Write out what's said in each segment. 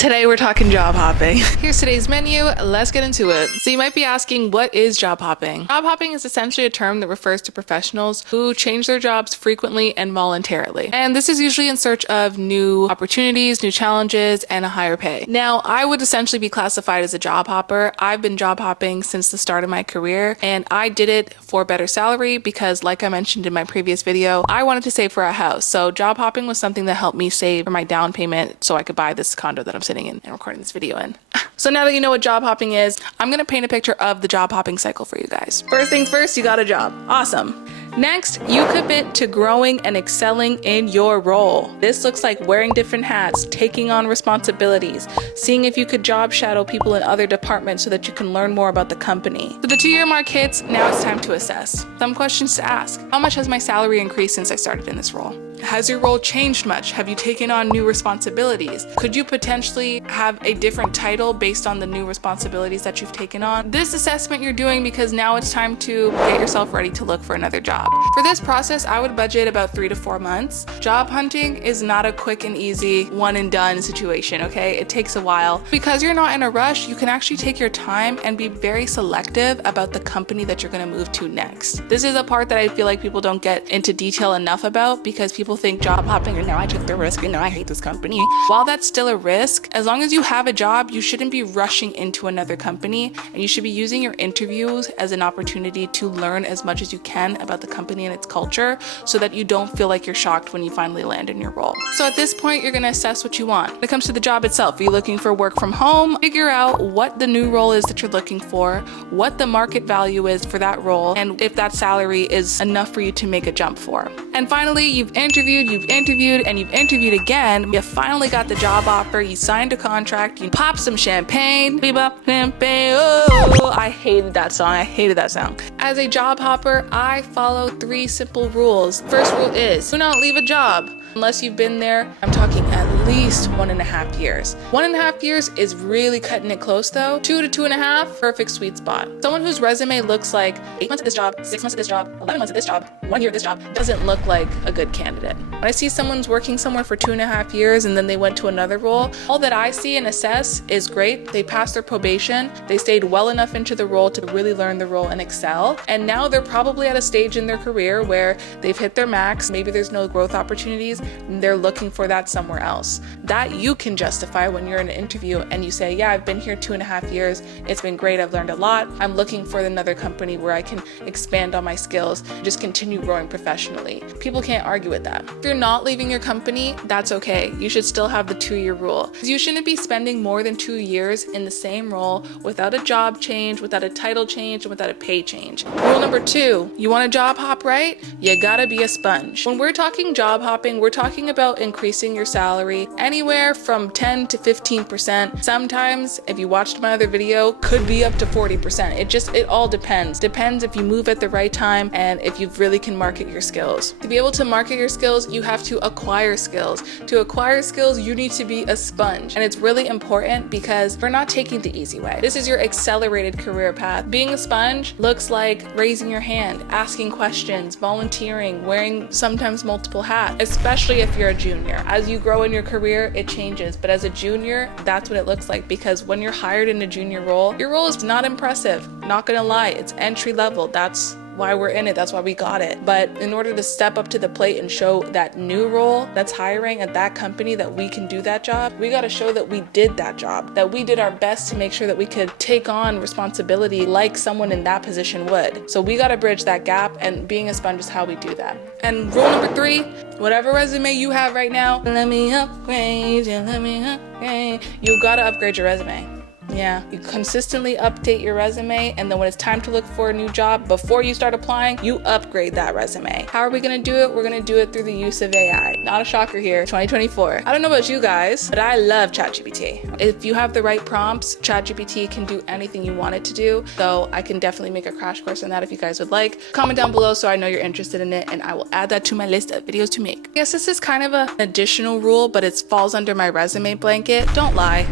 Today we're talking job hopping. Here's today's menu. Let's get into it. So you might be asking, what is job hopping? Job hopping is essentially a term that refers to professionals who change their jobs frequently and voluntarily. And this is usually in search of new opportunities, new challenges, and a higher pay. Now, I would essentially be classified as a job hopper. I've been job hopping since the start of my career, and I did it for better salary because, like I mentioned in my previous video, I wanted to save for a house. So job hopping was something that helped me save for my down payment so I could buy this condo that I'm sitting in and recording this video in. So now that you know what job hopping is, I'm gonna paint a picture of the job hopping cycle for you guys. First things first, you got a job. Awesome. Next, you commit to growing and excelling in your role. This looks like wearing different hats, taking on responsibilities, seeing if you could job shadow people in other departments so that you can learn more about the company. So the 2-year mark hits, now it's time to assess. Some questions to ask. How much has my salary increased since I started in this role? Has your role changed much? Have you taken on new responsibilities? Could you potentially have a different title based on the new responsibilities that you've taken on? This assessment you're doing because now it's time to get yourself ready to look for another job. For this process, I would budget about 3 to 4 months. Job hunting is not a quick and easy one and done situation, okay? It takes a while. Because you're not in a rush, you can actually take your time and be very selective about the company that you're gonna move to next. This is a part that I feel like people don't get into detail enough about because people think job hopping, or no, I took the risk, and no, I hate this company. While that's still a risk, as long as you have a job, you shouldn't be rushing into another company, and you should be using your interviews as an opportunity to learn as much as you can about the company and its culture so that you don't feel like you're shocked when you finally land in your role. So at this point, you're gonna assess what you want. When it comes to the job itself, are you looking for work from home? Figure out what the new role is that you're looking for, what the market value is for that role, and if that salary is enough for you to make a jump for. And finally, you've interviewed, and you've interviewed again. You finally got the job offer, you signed a contract, you pop some champagne. Oh, I hated that song. As a job hopper, I follow 3 simple rules. First rule is, do not leave a job unless you've been there, I'm talking at least 1.5 years. 1.5 years is really cutting it close though. 2 to 2.5, perfect sweet spot. Someone whose resume looks like 8 months at this job, 6 months at this job, 11 months at this job, 1 year at this job, doesn't look like a good candidate. When I see someone's working somewhere for 2.5 years and then they went to another role, all that I see and assess is great. They passed their probation, they stayed well enough into the role to really learn the role and excel. And now they're probably at a stage in their career where they've hit their max, maybe there's no growth opportunities, and they're looking for that somewhere else. That you can justify when you're in an interview and you say, yeah, I've been here 2.5 years. It's been great. I've learned a lot. I'm looking for another company where I can expand on my skills, just continue growing professionally. People can't argue with that. If you're not leaving your company, that's okay. You should still have the 2-year rule. You shouldn't be spending more than 2 years in the same role without a job change, without a title change, and without a pay change. Rule number 2, you want a job hop, right? You gotta be a sponge. When we're talking job hopping, we're talking about increasing your salary anywhere from 10 to 15%. Sometimes, if you watched my other video, could be up to 40%. It all depends. Depends if you move at the right time and if you really can market your skills. To be able to market your skills, you have to acquire skills. To acquire skills, you need to be a sponge. And it's really important because we're not taking the easy way. This is your accelerated career path. Being a sponge looks like raising your hand, asking questions, volunteering, wearing sometimes multiple hats, especially if you're a junior. As you grow in your career, it changes, but as a junior, that's what it looks like, because when you're hired in a junior role, your role is not impressive. Not gonna lie, it's entry level. That's why we're in it, that's why we got it. But in order to step up to the plate and show that new role that's hiring at that company that we can do that job, we gotta show that we did that job, that we did our best to make sure that we could take on responsibility like someone in that position would. So we gotta bridge that gap, and being a sponge is how we do that. And rule number 3, whatever resume you have right now, let me upgrade. You gotta upgrade your resume. Yeah, you consistently update your resume, and then when it's time to look for a new job, before you start applying, you upgrade that resume. How are we gonna do it? We're gonna do it through the use of AI. Not a shocker here, 2024. I don't know about you guys, but I love ChatGPT. If you have the right prompts, ChatGPT can do anything you want it to do. So I can definitely make a crash course on that if you guys would like. Comment down below so I know you're interested in it, and I will add that to my list of videos to make. I guess this is kind of an additional rule, but it falls under my resume blanket. Don't lie.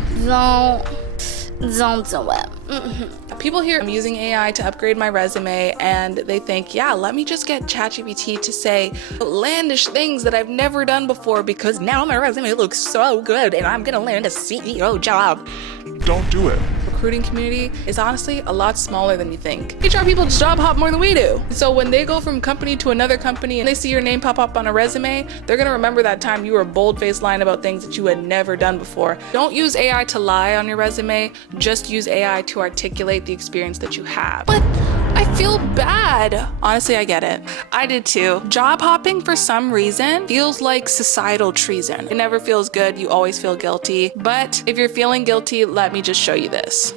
Don't do it. People hear I'm using AI to upgrade my resume and they think, yeah, let me just get ChatGPT to say outlandish things that I've never done before because now my resume looks so good and I'm gonna land a CEO job. Don't do it. Recruiting community is honestly a lot smaller than you think. HR people job hop more than we do. So when they go from company to another company and they see your name pop up on a resume, they're gonna remember that time you were bold-faced lying about things that you had never done before. Don't use AI to lie on your resume, just use AI to articulate the experience that you have. But I feel bad. Honestly, I get it. I did too. Job hopping for some reason feels like societal treason. It never feels good, you always feel guilty. But if you're feeling guilty, let me just show you this.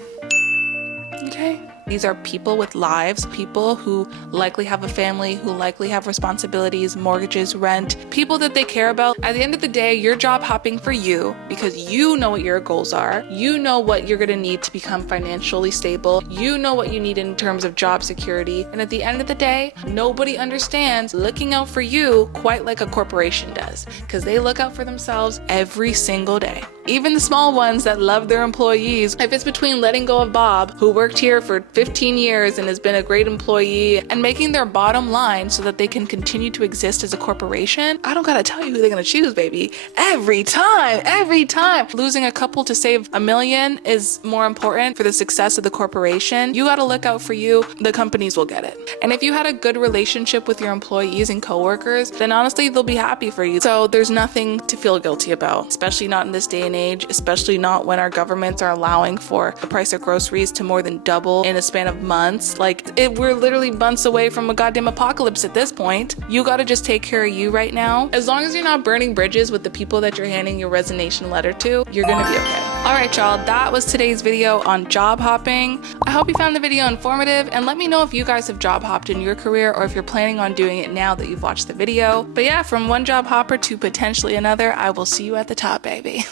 Okay. These are people with lives, people who likely have a family, who likely have responsibilities, mortgages, rent, people that they care about. At the end of the day, you're job hopping for you because you know what your goals are. You know what you're gonna need to become financially stable. You know what you need in terms of job security. And at the end of the day, nobody understands looking out for you quite like a corporation does because they look out for themselves every single day. Even the small ones that love their employees. If it's between letting go of Bob, who worked here for 15 years and has been a great employee, and making their bottom line so that they can continue to exist as a corporation, I don't gotta tell you who they're gonna choose, baby. Every time. Losing a couple to save $1 million is more important for the success of the corporation. You gotta look out for you. The companies will get it. And if you had a good relationship with your employees and coworkers, then honestly, they'll be happy for you. So there's nothing to feel guilty about, especially not in this day and age, especially not when our governments are allowing for the price of groceries to more than double in a span of months. We're literally months away from a goddamn apocalypse at this point. You gotta just take care of you right now. As long as you're not burning bridges with the people that you're handing your resignation letter to, you're gonna be okay. All right, y'all, that was today's video on job hopping. I hope you found the video informative and let me know if you guys have job hopped in your career or if you're planning on doing it now that you've watched the video. But yeah, from one job hopper to potentially another, I will see you at the top, baby.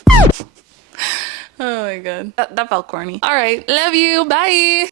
Oh my god. That felt corny. All right, love you. Bye.